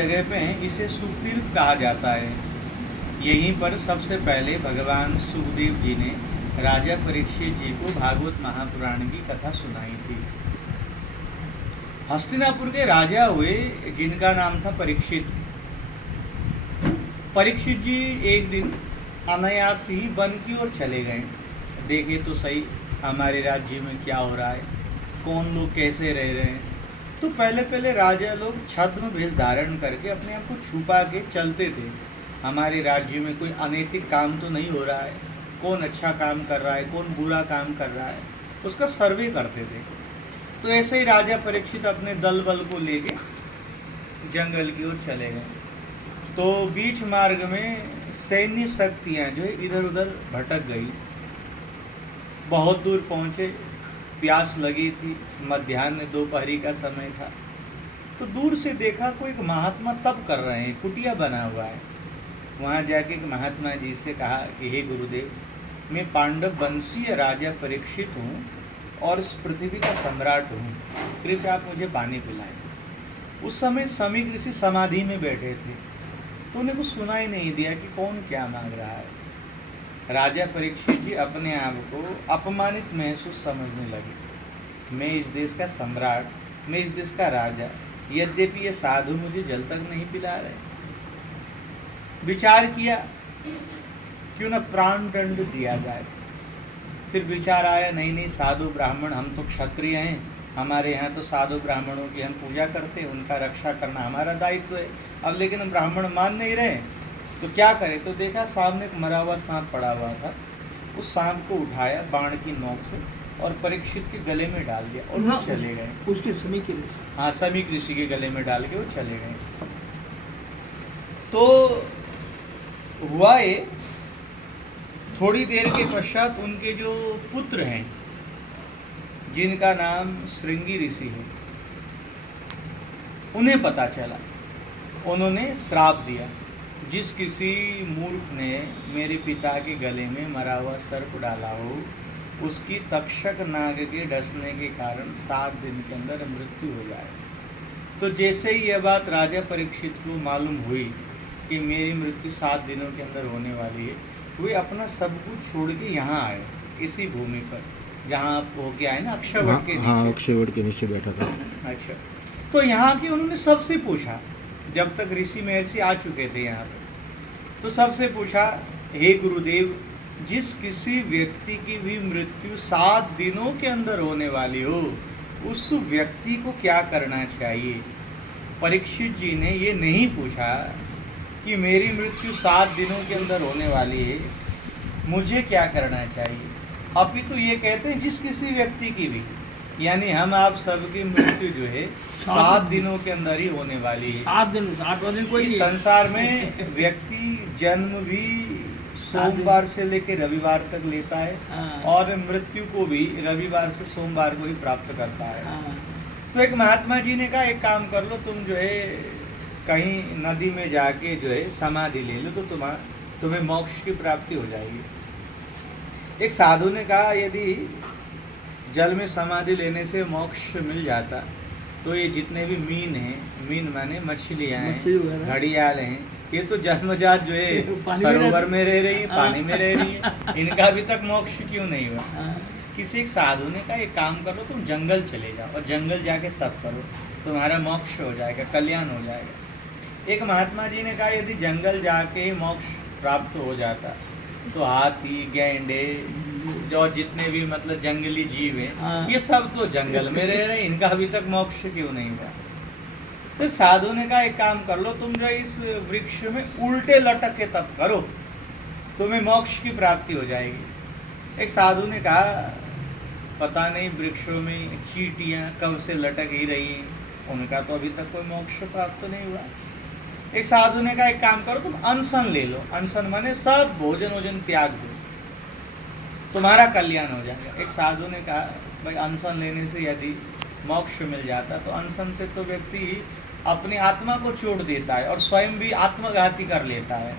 जगह पे हैं, इसे सुतीर्थ कहा जाता है। यहीं पर सबसे पहले भगवान सुखदेव जी ने राजा परीक्षित जी को भागवत महापुराण की कथा सुनाई थी। हस्तिनापुर के राजा हुए जिनका नाम था परीक्षित। परीक्षित जी एक दिन अनायास ही वन की ओर चले गए। देखे तो सही हमारे राज्य में क्या हो रहा है, कौन लोग कैसे रह रहे हैं। तो पहले पहले राजा लोग छद्म वेश धारण करके अपने आप को छुपा के चलते थे। हमारे राज्य में कोई अनैतिक काम तो नहीं हो रहा है, कौन अच्छा काम कर रहा है, कौन बुरा काम कर रहा है, उसका सर्वे करते थे। तो ऐसे ही राजा परीक्षित अपने दल बल को लेके जंगल की ओर चले गए। तो बीच मार्ग में सैन्य शक्तियाँ जो है इधर उधर भटक गई। बहुत दूर पहुँचे, प्यास लगी थी, मध्याह्न दोपहरी का समय था। तो दूर से देखा कोई एक महात्मा तप कर रहे हैं, कुटिया बना हुआ है। वहाँ जाके एक महात्मा जी से कहा कि हे गुरुदेव, मैं पांडव वंशीय राजा परीक्षित हूँ और इस पृथ्वी का सम्राट हूँ, कृपया आप मुझे पानी पिलाएं। उस समय समीक ऋषि समाधि में बैठे थे, तो उन्हें कुछ सुना ही नहीं दिया कि कौन क्या मांग रहा है। राजा परीक्षित जी अपने आप को अपमानित महसूस समझने लगे। मैं इस देश का सम्राट, मैं इस देश का राजा, यद्यपि ये साधु मुझे जल तक नहीं पिला रहे। विचार किया क्यों न प्राण दंड दिया जाए। फिर विचार आया नहीं साधु ब्राह्मण, हम तो क्षत्रिय हैं, हमारे यहाँ तो साधु ब्राह्मणों की हम पूजा करते हैं, उनका रक्षा करना हमारा दायित्व है। अब लेकिन हम ब्राह्मण मान नहीं रहे, तो क्या करें। तो देखा सामने एक मरा हुआ सांप पड़ा हुआ था। उस सांप को उठाया बाण की नोक से और परीक्षित के गले में डाल दिया और वो चले गए। उसके समीक ऋषि, हाँ, समीक ऋषि के गले में डाल के वो चले गए। तो हुआ ये, थोड़ी देर के पश्चात उनके जो पुत्र हैं, जिनका नाम श्रृंगी ऋषि है, उन्हें पता चला। उन्होंने श्राप दिया, जिस किसी मूर्ख ने मेरे पिता के गले में मरा हुआ सर्प डाला हो, उसकी तक्षक नाग के डसने के कारण 7 दिन के अंदर मृत्यु हो जाए। तो जैसे ही यह बात राजा परीक्षित को मालूम हुई कि मेरी मृत्यु 7 दिनों के अंदर होने वाली है, वे अपना सब कुछ छोड़ के यहाँ आए, इसी भूमि पर जहाँ आप होके आए ना, अक्षयवट के नीचे। हाँ, अक्षयवट के नीचे बैठा था। अच्छा, तो यहाँ के उन्होंने सबसे पूछा, जब तक ऋषि महर्षि आ चुके थे यहाँ पे, तो सबसे पूछा, हे गुरुदेव, जिस किसी व्यक्ति की भी मृत्यु 7 दिनों के अंदर होने वाली हो, उस व्यक्ति को क्या करना चाहिए। परीक्षित जी ने ये नहीं पूछा कि मेरी मृत्यु 7 दिनों के अंदर होने वाली है, मुझे क्या करना चाहिए। अपितु ये कहते हैं जिस किसी व्यक्ति की भी, यानी हम आप सबकी मृत्यु जो है 7 दिनों के अंदर ही होने वाली है। 7 दिन, 8वां दिन कोई इस संसार में व्यक्ति जन्म भी सोमवार से लेकर रविवार तक लेता है, और मृत्यु को भी रविवार से सोमवार को ही प्राप्त करता है। तो एक महात्मा जी ने कहा, एक काम कर लो, तुम जो है कहीं नदी में जाके जो है समाधि ले लो, तो तुम्हें मोक्ष की प्राप्ति हो जाएगी। एक साधु ने कहा, यदि जल में समाधि लेने से मोक्ष मिल जाता, तो ये जितने भी मीन हैं, मीन माने मछलियाँ हैं, घड़ियाल हैं, ये तो जन्मजात जो है सरोवर में रह रही है, पानी में रह रही है, इनका अभी तक मोक्ष क्यों नहीं हुआ। किसी एक साधु ने कहा, एक काम करो, तुम जंगल चले जाओ और जंगल जाके तप करो, तुम्हारा मोक्ष हो जाएगा, कल्याण हो जाएगा। एक महात्मा जी ने कहा, यदि जंगल जाके मोक्ष प्राप्त हो जाता, तो हाथी, गैंडे, जो जितने भी मतलब जंगली जीव हैं, ये सब तो जंगल में रह रहे हैं, इनका अभी तक मोक्ष क्यों नहीं हुआ। तो साधु ने कहा, एक काम कर लो, तुम जो इस वृक्ष में उल्टे लटक के तप करो, तुम्हें मोक्ष की प्राप्ति हो जाएगी। एक साधु ने कहा, पता नहीं वृक्षों में चींटियाँ कब से लटक ही रही हैं, उनका तो अभी तक कोई मोक्ष प्राप्त नहीं हुआ। एक साधु ने कहा, एक काम करो, तुम अनशन ले लो। अनशन माने सब भोजन वोजन त्याग दो, तुम्हारा कल्याण हो जाएगा। एक साधु ने कहा, भाई अनशन लेने से यदि मोक्ष मिल जाता, तो अनशन से तो व्यक्ति अपनी आत्मा को छोड़ देता है और स्वयं भी आत्मघाती कर लेता है।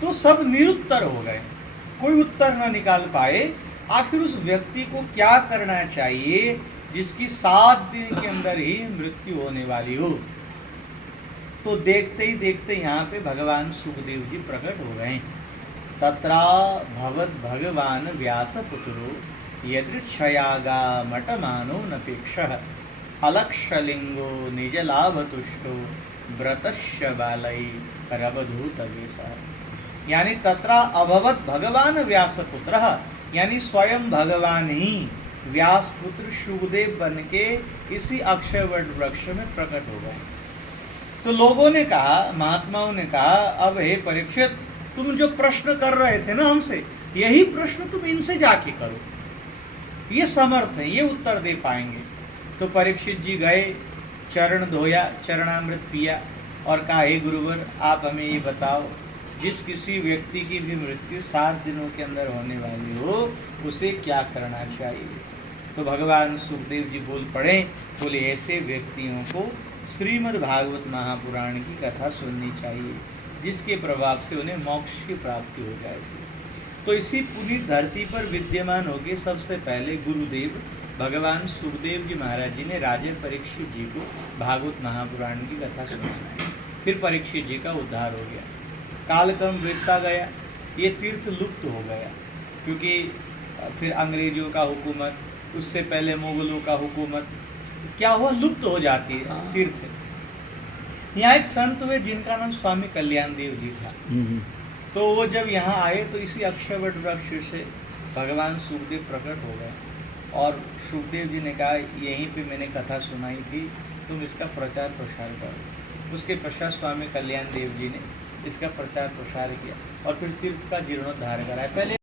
तो सब निरुत्तर हो गए, कोई उत्तर न निकाल पाए। आखिर उस व्यक्ति को क्या करना चाहिए जिसकी 7 दिन के अंदर ही मृत्यु होने वाली हो। तो देखते ही देखते यहाँ पे भगवान सुखदेव जी प्रकट हो गए। तत्रा भवद भगवान व्यासपुत्रो यदृच्छयागामटमानो नपेक्षः अलक्षलिंगो निजलाभतुष्टो व्रतस्य बालई रवधूतवेशः। यानी तत्रा अभवत भगवान व्यासपुत्र, यानी स्वयं भगवान ही व्यासपुत्र सुखदेव बन के इसी अक्षय वट वृक्ष में प्रकट हो गए। तो लोगों ने कहा, महात्माओं ने कहा, अब हे परीक्षित, तुम जो प्रश्न कर रहे थे ना हमसे, यही प्रश्न तुम इनसे जाके करो, ये समर्थ हैं, ये उत्तर दे पाएंगे। तो परीक्षित जी गए, चरण धोया, चरणामृत पिया और कहा, हे गुरुवर, आप हमें ये बताओ, जिस किसी व्यक्ति की भी मृत्यु 7 दिनों के अंदर होने वाली हो, उसे क्या करना चाहिए? तो भगवान सुखदेव जी बोल पड़े, बोले ऐसे व्यक्तियों को श्रीमद् भागवत महापुराण की कथा सुननी चाहिए, जिसके प्रभाव से उन्हें मोक्ष की प्राप्ति हो जाएगी। तो इसी पुनीत धरती पर विद्यमान होकर सबसे पहले गुरुदेव भगवान सुखदेव जी महाराज जी ने राजे परीक्षित जी को भागवत महापुराण की कथा सुनाई। फिर परीक्षित जी का उद्धार हो गया, कालक्रम बीतता गया, ये तीर्थ लुप्त हो गया, क्योंकि फिर अंग्रेजों का हुकूमत, उससे पहले मुगलों का हुकूमत, क्या हुआ, लुप्त हो जाती है तीर्थ। यहाँ एक संत हुए जिनका नाम स्वामी कल्याण देव जी था। तो वो जब यहाँ आए तो इसी अक्षयवट वृक्ष से भगवान सुखदेव प्रकट हो गए और सुखदेव जी ने कहा, यहीं पे मैंने कथा सुनाई थी, तुम इसका प्रचार प्रसार करो। उसके पश्चात स्वामी कल्याण देव जी ने इसका प्रचार प्रसार किया और फिर तीर्थ का जीर्णोद्धार कराया। पहले